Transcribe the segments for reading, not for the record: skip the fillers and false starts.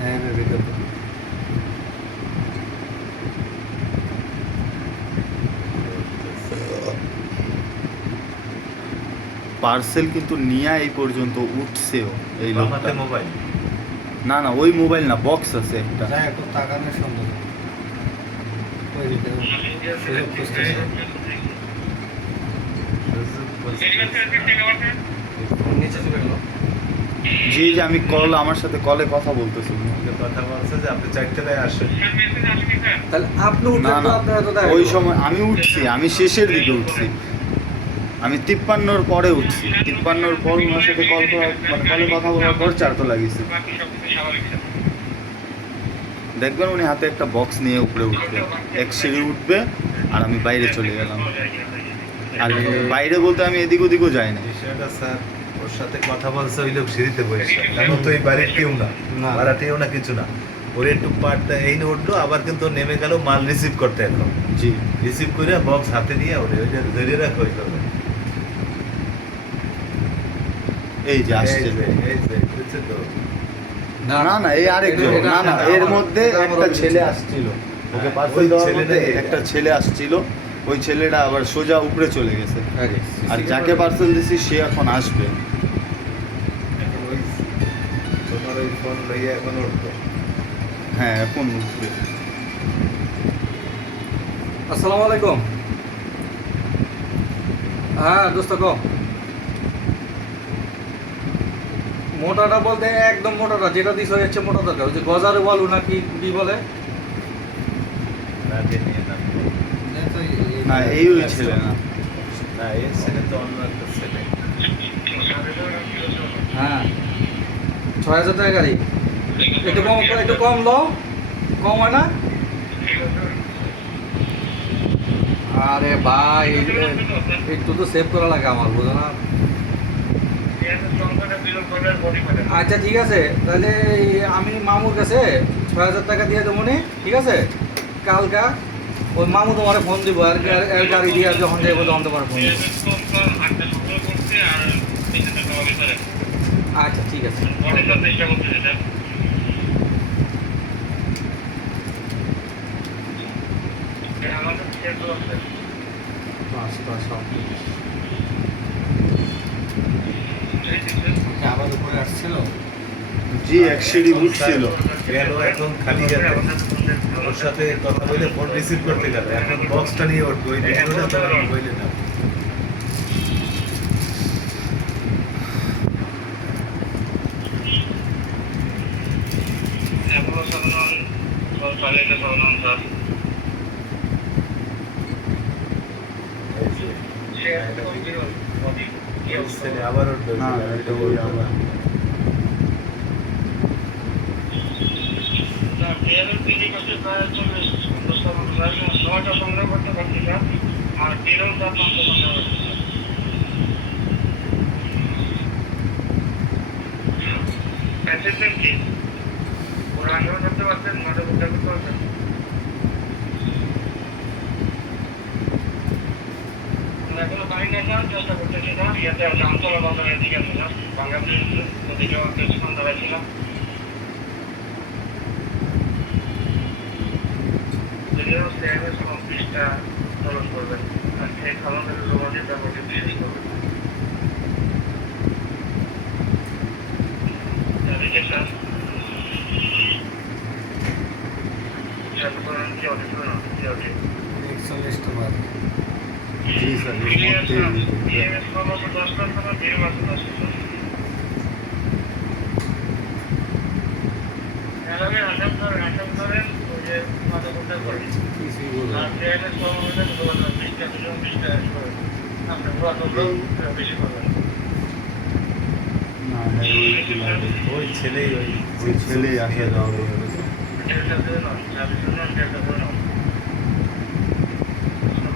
হ্যাঁ রেখে দাও। পার্সেল কিন্তু নিয়ে এই পর্যন্ত উঠছেও এই লোকটা। মোবাইল না না, ওই মোবাইল না, বক্স আছে একটা। যাই একটু তাকানোর সুন্দর ওই দিকে সুযোগ খুঁজতেছে। ফোন নিচে চলে গেল। জি যে আমি আমার সাথে কলে কথা বলতেছি। কথা বলছে যে আপনি 4টায় আসেন। তাহলে আপনি না উঠলেন তো না, আপনারা তো দেখা ওই গেল। সময় আমি উঠছি, আমি শেষের দিকে উঠছি। আমি 53-র পরে উঠছি। 53-র পর ওনার সাথে কল করা, মানে কলে কথা বলার পর 4তলা গেছি। দেখবেন উনি হাতে একটা বক্স নিয়ে উপরে উঠবে, এক সিঁড়ি উঠবে, আর আমি বাইরে চলে গেলাম। আর বাইরে বলতে আমি এদিক ওদিকও যাই না। বিষয়টা স্যার, ওর সাথে কথা বলছে ওই লোক সিঁড়িতে বসে, কারণ তো এই বাড়ির কেউ না, না। ভাড়াটিও না, কিছু না। ওর একটু পার্টটা এই নিয়ে উঠলো, আবার কিন্তু ও নেমে গেল মাল রিসিভ করতে। এখন জি, রিসিভ করে বক্স হাতে নিয়ে ওরে ওই যে ধরে রাখো ওই করবে। এই যে আসছে। এই যে বুঝছেন তো? না না, এই আরেকজন। না না, এর মধ্যে একটা ছেলে আসছিল, ওকে পার্সেল ওই দেওয়ার ছেলেটা মধ্যে একটা ছেলে আসছিল। ওই ছেলেটা আবার সোজা উপরে চলে গেছে। আর যাকে পার্সেল দিছি সে এখন আসবে। ওই তোমার ওই ফোন লইয়া এখন উঠবে। হ্যাঁ, এখন উঠবে। আসসালামু আলাইকুম। হ্যাঁ দোস্ত কো, মোটাটা বলতে একদম মোটাটা যেটা দিস হচ্ছে মোটাটা, ওই যে গজার বলু না কি কি বলে। রাতে নিয়ে নাম। না, এই ওই ছেলে না। না, এর ছেলে তো অন্য একটা ছেলে। হ্যাঁ ৬,০০০ টাকা গাড়ি। একটু কম লো, কম হয় না? আরে ভাই একটু তো সেভ করা লাগে আমার, বুঝো না? আচ্ছা ঠিক আছে, তাহলে আমি মামুর কাছে ৬,০০০ টাকা দিয়ে দেবো নি, ঠিক আছে? কালকা ওই মামু তোমার ফোন দিব, আর এর গাড়ি দিয়ে যখন যাবো তখন তোমার ফোন দিব। আচ্ছা ঠিক আছে। আবার উপরে আসছিল। জি, এক সিঁড়ি উঠছিল। গেল এখন খালি যাবে। ওর সাথে কথা বলে ফোন রিসিভ করতে গেল, এখন বক্সটা নিয়ে উঠবে। ওই ভিডিওটা তোমার মোবাইলে নাও। আবার উঠবে। না, এটা ওই আবার। সময়টা সংগ্রহ করতে পারছি না, আর বেরোন তো আপনার সংগ্রহ করতে কি ওরা আগ্রহ করতে পারছেন, মাঠে উদ্ধার করতে পারছেন। এখনো বাহিনী আসার চেষ্টা করতেছি না, ইয়াতে আমতলা বাজারের দিকে আছে না, বাঙালির ওদিকে কিছুক্ষণ দাঁড়াইছিলাম। যদিও সেখানে 29টা খরচ করবেন, আর সেই খাবারের জমাতে ব্যাপারটি বিশেষ করবেন। স্যার কি অডিট না কি অডিট 41টা বার। জি স্যার, এর মধ্যেই 10 লাখ টাকা দিয়ে মাসে 10 লাখ আসাম করেন ওই যে মাথা কোথায় করেন কিছুই বলবো না। আর ট্রেনের সময় 20টা 20টা করেন, আপনার বেশি করবেন। না, হ্যাঁ, ওই কি লাগে। ওই ছেলেই ওই ছেলেই আসে যাওয়া বলে। ডেল্টা ধরে নাও, 40 জন ডেল্টা ধরে নাও।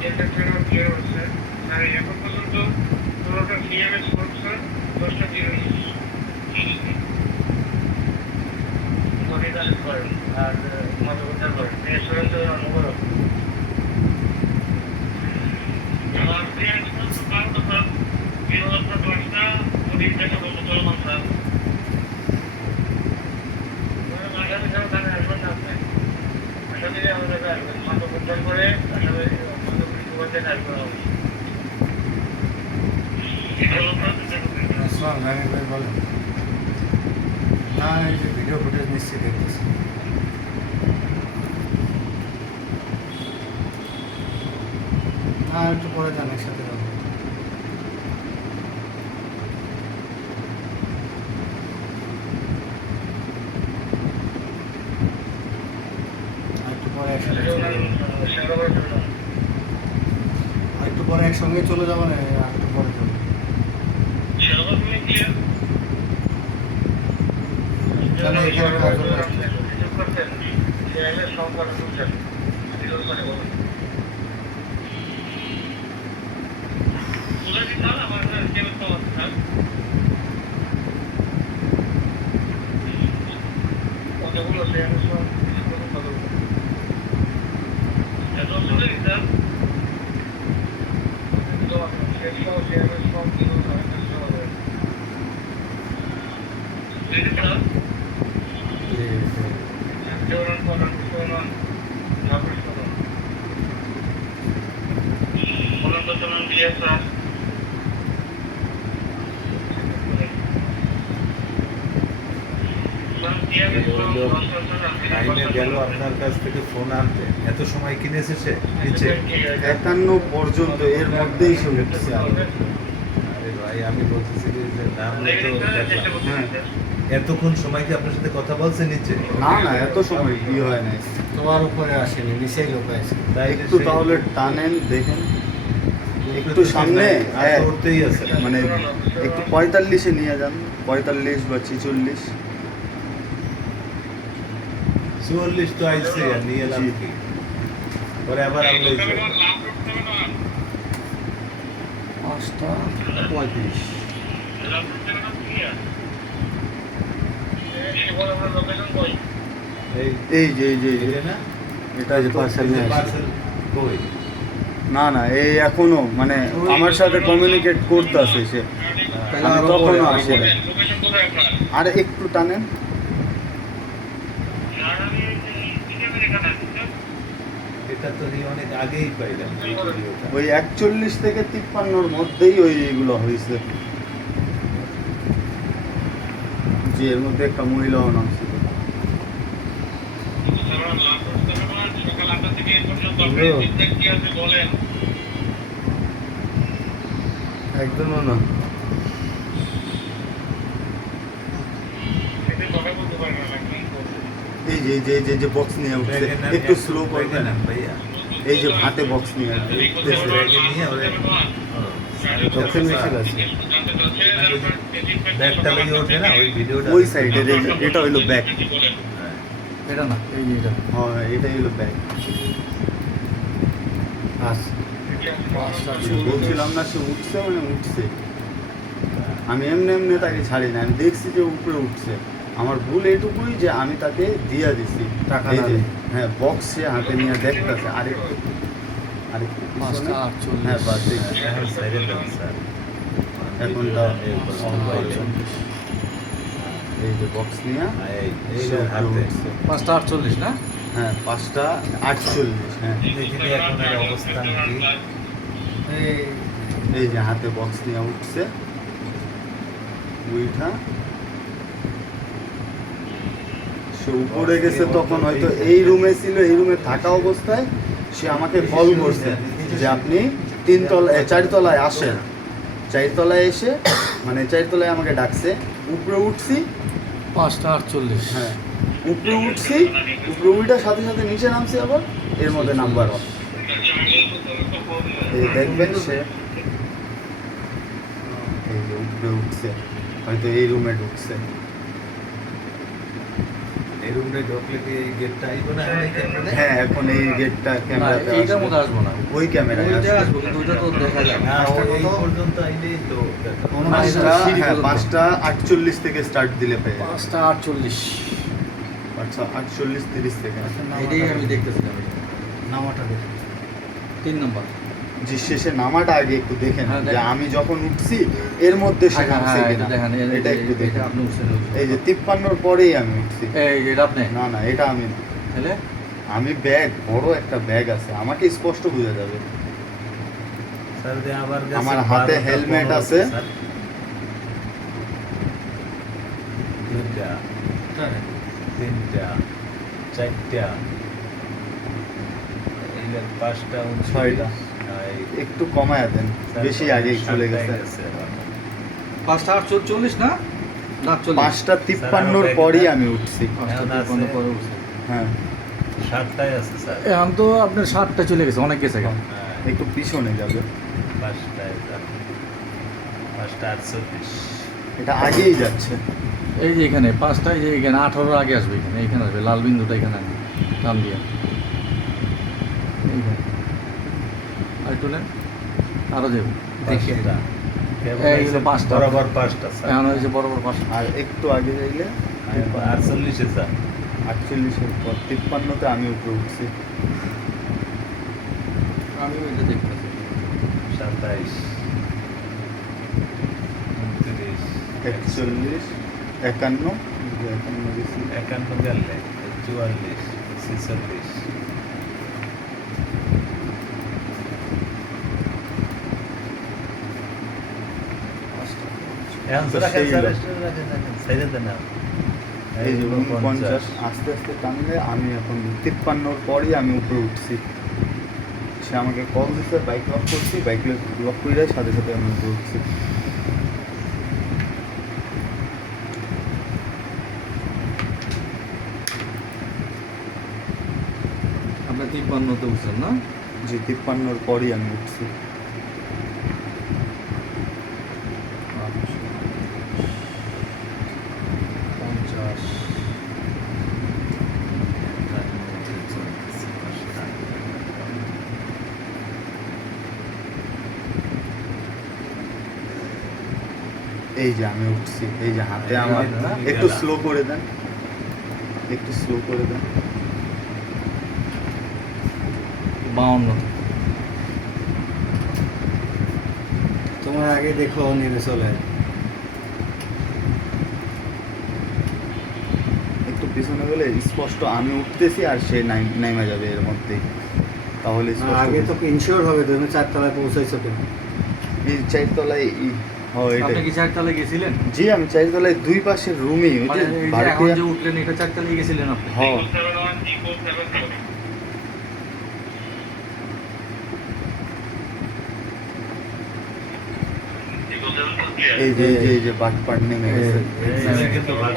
ডেল্টা ট্রেন ক্লিয়ার হচ্ছে, আর এখন পর্যন্ত পুরোটা সিএমএস করছে 10টা জিরো করেন, আর মাথা কোথায় করেন রেস্টুরেন্ট অনুভব আমার ট্রেন তো কার কথা বিরোধটা ক্লাসটা ওদিক থেকে বলতে চলমান স্যার তারপরে আসলে আমাদের পরিবারকে কাজ করা হবে এটা হলো আসসালাম জামিল ভাই বলেন। না এই যে ভিডিও ফুটেজ নিশ্চিত দেখতেছি। হ্যাঁ একটু পরে যান একসাথে যাবো। আর একটু পরে একসাথে চলে যাবো। আর একটু পরে একসঙ্গে চলে যাবো না আর একটু পরে যাবো। তাহলে এখানে কাজ হবে একটু। টাইমে গেল আপনার কাছ থেকে ফোন আনতে, এত সময় কিনেছে সে নিচে। 51 পর্যন্ত এর মধ্যেই সে উঠছে আরো। আরে ভাই আমি বলতেছি যে না হলে তো দেখলাম। হ্যাঁ এতক্ষণ সময় কি আপনার সাথে কথা বলছে নিচে? না না এত সময় কি হয় না, তোমার উপরে আসেনি, নিচেই লোক আছে। তাই একটু তাহলে টানেন দেখেন একটু সামনে, হ্যাঁ, করতেই আছে মানে একটু 45-এ নিয়ে যান, 45 বা 46। 44 তো আইছে আর নিয়ে এলাম জি। কি পরে আবার আমরা এই যে 5:35 এই এই যে এই যে এই যে, এই না এটা যে পার্সেল নিয়ে আসছে। পার্সেল কই? না না এই এখনো মানে আমার সাথে কমিউনিকেট করতেছে সে, তাহলে আমি আরো তখনও পরে, আরো আসে পরে। আর একটু টানেন। এটা তো এই অনেক আগেই পাইলাম এই ভিডিওটা। ওই 41 থেকে 53-র মধ্যেই ওই এগুলো হয়েছে, যে এর মধ্যে একটা মহিলাও নাম ছিল। একদমও না, এই যে এই যে এই যে বক্স নিয়ে উঠছে, ব্যাগে নেন, একটু স্লো ব্যাগে করবেন। নেন ভাইয়া। এই যে হাতে বক্স নিয়ে আসছে, উঠতেছে, ব্যাগে নিয়ে ওরে বক্সের মেশিন আছে ব্যাগটা লাগিয়ে ওঠে না ওই ভিডিওটা। ওই সাইডে, এটা হইলো ব্যাক। এটা না, এই যে এটা। হ্যাঁ এটাই হলো ব্যাক। বলছিলাম না সে উঠছে মানে উঠছে, আমি এমনি এমনি তাকে ছাড়ি না, আমি দেখছি যে উপরে উঠছে। আমার ভুল এইটুকুই যে আমি তাকে দিয়ে দিছি টাকা এই না যে, দিয়ে। হ্যাঁ বক্স সে হাতে নিয়ে দেখতেছে আরেকটু আরেকটু পিছনে। 5:48 হ্যাঁ বাস এই যে। এখন সাইডে দেন স্যার। এখন এই যে বক্স নিয়ে এই সে উপরে হাতে উঠছে। 5:48 না? হ্যাঁ 5:48, হ্যাঁ দেখিনি এখন এর অবস্থান কি। এই যে হাতে বক্স নিয়ে উঠছে, উইঠা সে উপরে গেছে। তখন হয়তো এই রুমে ছিল, এই রুমে থাকা অবস্থায় সে আমাকে কল করছে যে আপনি 4তলায় আসেন। 4তলায় এসে মানে 4তলায় আমাকে ডাকছে, উপরে উঠছি। 5:48 হ্যাঁ উপরে উঠছি, উপরে উঠার সাথে সাথে নিচে নামছি আবার, এর মধ্যে নাম্বার অফ। এই দেখবেন সে এই যে উপরে উঠছে, হয়তো এই রুমে ঢুকছে। এই রুমে ঢুকলে কি এই গেটটা আইবো না এখন এই ক্যামেরা? হ্যাঁ এখন এই গেটটা না, ক্যামেরাতে এইটার মধ্যে আসবো না। ওই ক্যামেরায় ওইটা আসবে। আসবো, কিন্তু ওইটা তো দেখা যায় না। না ও এই পর্যন্ত আইলেই তো দেখা। কোনো না, এটা সিঁড়ি পর্যন্ত। 5:48 থেকে স্টার্ট দিলে পেয়ে যাবে। 5:48 আচ্ছা 48-30 থেকে এটাই আমি দেখতেছিলাম। নামাটা দেখি। 3 নম্বর। যে শেষে নামাটা আগে একটু দেখেন হ্যাঁ, যে দেখেন। আমি যখন উঠছি এর মধ্যে সে নামছে হ্যাঁ, কিনা। এটা দেখেন, এটা একটু এটা দেখেন। আপনি উঠছেন। এই যে 53-র পরেই আমি উঠছি। এই এটা আপনি? না না এটা আমি না। তাহলে আমি ব্যাগ, বড় একটা ব্যাগ আছে, আমাকে স্পষ্ট বোঝা যাবে। স্যার যে আমার কাছে আমার হাতে 12টা হেলমেট 15টা, আছে। স্যার। দুইটা, তিনটা, চারটা, এইটা 5টা, 6টা। একটু কমায় দেন, বেশি আগে চলে গেছে। 5টা 48 না? না 40। 5:53 পরই আমি উঠছি। 5:53 পরে উঠছে। হ্যাঁ, 7টায় আছে স্যার। এখন তো আপনার 7টা চলে গেছে, অনেক গেছে এখন। হ্যাঁ, একটু পিছনে যাবে। 5টায় স্যার। 5টা 48। এটা আগেই যাচ্ছে। এই যে এখানে 5টায়, যে এখানে 18 আগে আসবে, এখানে আসবে, লাল বিন্দুটা এখানে আনবে, টান দিয়ে এইখানে আর একটু নেন, আরও যাবে দেখে। 5টা। কেবল এই হলো 5টা। বরাবর 5টা স্যার। এখন হয়েছে বরাবর 5টা। আর একটু আগে যাইলে 48 স্যার। 48-এর পর 53-তে আমি উপরে উঠছি। আমি ওইটা দেখতেছি। 27, 29, 41, 51, 51 গেছি। 51 গেলে 44, 46, এখন তো রাখেন স্যার, রাখেন, সাইডে দেন না। এই যে 49, আস্তে আস্তে টানলে আমি এখন 53-র পরই আমি উপরে উঠছি। সে আমাকে কল দিচ্ছে, বাইক লক করছি, বাইক লক করে দেয়, সাথে সাথে আমি উপরে উঠছি। আপনার 53তে উঠছেন না? যে 53-র পরই আমি উঠছি। এই যে আমি উঠছি, এই যে হাতে আমার, একটু স্লো করে দেন, একটু স্লো করে দেন। 52। তোমার আগে দেখো নেমে চলে। একটু পিছনে গেলে স্পষ্ট আমি উঠতেছি আর সে নাইমা যাবে এর মধ্যেই, তাহলে স্পষ্ট আগে তো বুঝতে- ইনশিওর হবে, তুমি 4 তলায় পৌঁছাইছো তো। এই 4 তলায় হয় আপনি এটাই। কি 4তলায় গেছিলেন? জি, আমি 4 তলায় দুই পাশের রুমই, ওই মানে যে এই যে বাড়িতে। এখন যে উঠলেন, এটা 4তলায় গেছিলেন আপনি? হ্যাঁ, এই যে এই যে বাটপাট নেমে গেছে,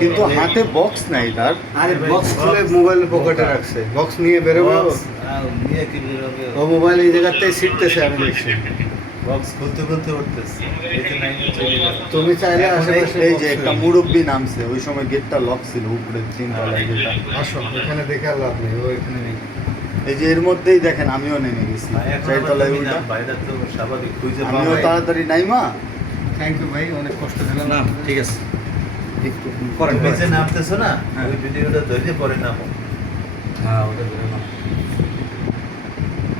কিন্তু হাতে বক্স নাই তার। আরে বক্স খুলে মোবাইল পকেটে রাখছে, বক্স নিয়ে বেরোবে ও। নিয়ে কি বেরোবে? ও মোবাইল এই জায়গাটাই ছিটতেছে, আমি দেখছি। বক্স খুলতে খুলতে উঠতেছে, এই যে নাইমে চলে গেল। তুমি চাইলে এখন আশেপাশে এই যে box একটা রাখো। মুরব্বি নামছে, ওই সময় গেটটা লক ছিল উপরে 3 তলায় যেটা। আসো, এখানে দেখে আর লাভ নেই, ও এখানে নেই। এই যে এর মধ্যেই দেখেন আমিও নেমে গেছি এখন 4 তলায় আমি উল্টা। না, বাইরে তো স্বাভাবিক খুঁজে পাওয়া আমিও যায়। তাড়াতাড়ি নাইমা থ্যাংক ইউ ভাই, অনেক কষ্ট দিলাম। না, ঠিক আছে। একটু করেন, তুমি যে নামতেছো না, হ্যাঁ। ওই ভিডিওটা ধরে পরে নামো। হ্যাঁ, ওটা বেরোলাম।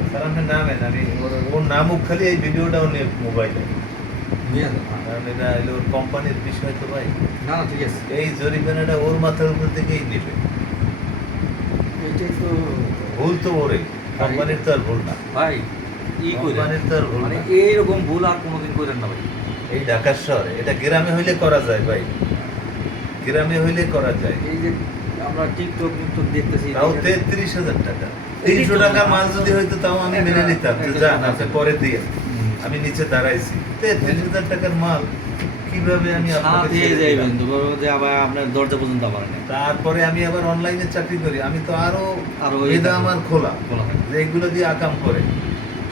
স্যার আপনি নামেন, আমি ওর নামুক খালি এই ভিডিওটাও নিয়ে মোবাইলে, নিয়ে যান, হ্যাঁ। কারণ এটা হলো ওর কোম্পানির বিষয় তো ভাই। না না, ঠিক আছে। এই জরিমানাটা ওর মাথার উপর থেকেই নেবে, এইটাই তো ভুল তো ওরই, কোম্পানির তো আর ভুল না। ভাই, কইরেন কোম্পানির তো আর ভুল মানে না। এইরকম ভুল আর কোনোদিন কইরেন না ভাই। এই ঢাকা শহরে এটা গ্রামে হইলে করা যায় ভাই, গ্রামে হইলে করা যায়। এই যে আমরা টিকটক দেখতেছি, তাও 33,000 টাকা, 300 টাকা মাল যদি হইতো তাও আমি মেনে নিতাম যে যান আপনি পরে দিয়ে, আমি নিচে দাঁড়াইছি। 33,000 টাকার মাল কিভাবে আমি আপনাকে সাথে ছেড়ে যাইবেন দিলাম? তো, যে আবার আপনার দরজা পর্যন্ত আবার নেই। তারপরে আমি আবার অনলাইনে চাকরি করি, আমি তো আরো আরো মেধা আমার খোলা, খোলা থাকে। যে এইগুলো দিয়ে আকাম করে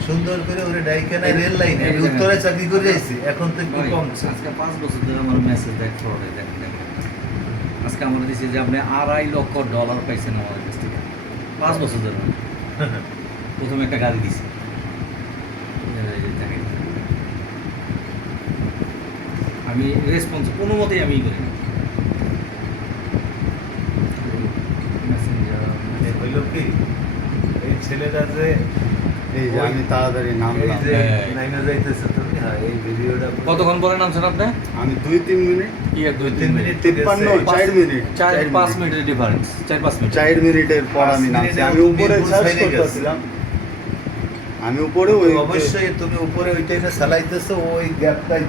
সুন্দর করে ওরে ডাইকেনা রেল লাইনে এই আমি দেখেন। উত্তরে চাকরি করে আইছি, এখন তো একটু ভাই, কমছে। আজকে 5 বছর ধরে আমার মেসেজ দেখ ফরওয়ার্ডে দেখেন। আজকে আমার দিছে যে আপনি $2.5 লক্ষ পাইছেন আমার কাছ থেকে, 5 বছর ধরে। প্রথমে একটা গাড়ি দিছি, এই যে দেখেন। আমি রেসপন্স কোনো মতেই আমি করি না। এ হইলো কি, এই ছেলেটা যে এই যে আমি তাড়াতাড়ি এই নামলাম। যে হ্যাঁ। নাইমে যাইতেছে তুমি, হ্যাঁ এই ভিডিওটা কতক্ষণ পরে নামছেন আপনি? আমি 2-3 মিনিট কি আর 2-3 মিনিট 53 4 মিনিট 4-5 মিনিটের ডিফারেন্স 4-5 মিনিট 4 মিনিটের পর 5 আমি নামছি মিনিটে আমি তুমি উপরে ভুল সার্চ সাইডে গেছো। করতেছিলাম আমি উপরে ওই অবশ্যই তুমি উপরে ওই টাইমে চালাইতেছো ওই গ্যাপটাই